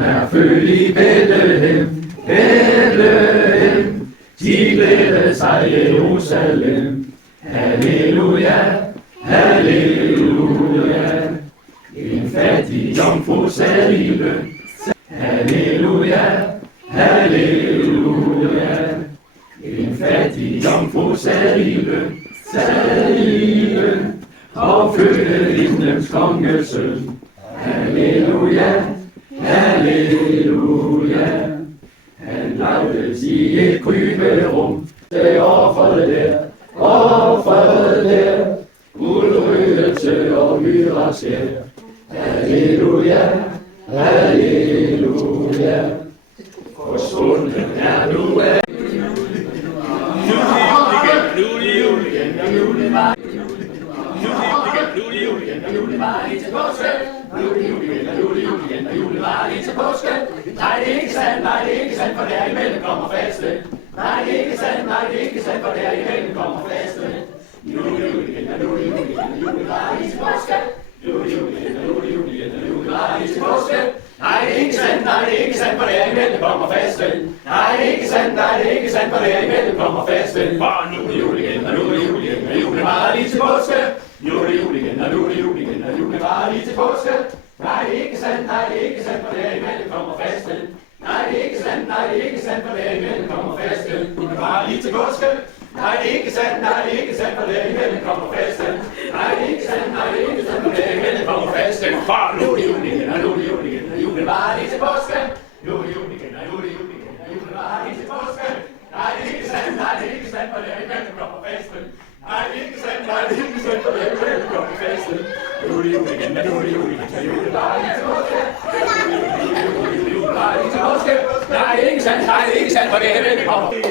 barn er født i Bethlehem, Bethlehem. De glæder sig i Jerusalem. Halleluja, halleluja. En fattig jomfru sad i løn. Halleluja, halleluja. En fattig jomfru sad i løn, sad i løn, og fødte himlens kongesøn. Halleluja, halleluja. Han lagdes i et kryberum, det offrede der, offrede der, guldrøgelse og myreskær. Halleluja, halleluja. Forsvunden er nu af. Nej, det er ikke sandt, nej, det er ikke sandt, for derimellem kommer faste. Nej, det er ikke sandt, nej, det er ikke sandt, for derimellem kommer faste. Nej, det er ikke sandt, nej, det er ikke sandt, for derimellem kommer faste. Nej, det er ikke sandt, nej, det er ikke sandt, for derimellem kommer faste. For nu er det jul igen, og nu er det jul igen, og julen varer lige til påske. Nu er det jul igen, og nu er det jul igen, og julen varer lige til påske. Nej, det er ikke sandt, nej, det er ikke sandt, for derimellem kommer faste. Nej, det er ikke sandt, nej, det er ikke sandt, for derimellem kommer faste. Julen varer lige til påske. Nej, det er ikke sandt, nej, det er ikke sandt, for derimellem kommer faste. Nej, det er ikke sandt, nej, det er ikke sandt, for derimellem kommer faste. For nu er det jul igen, og nu er det jul igen, og julen varer lige til påske. Nu er det jul igen, og nu er det jul igen, og julen varer lige til påske. Nej, det er ikke sandt, nej, det er ikke sandt, for derimellem kommer faste. Nej, det er ikke sandt, nej, det er ikke sandt, for derimellem kommer faste. Nu er det jul igen, og nu er det jul igen, og julen varer lige til påske. Nej, det er ikke sandt, nej, det er ikke sandt, for derimellem kommer faste.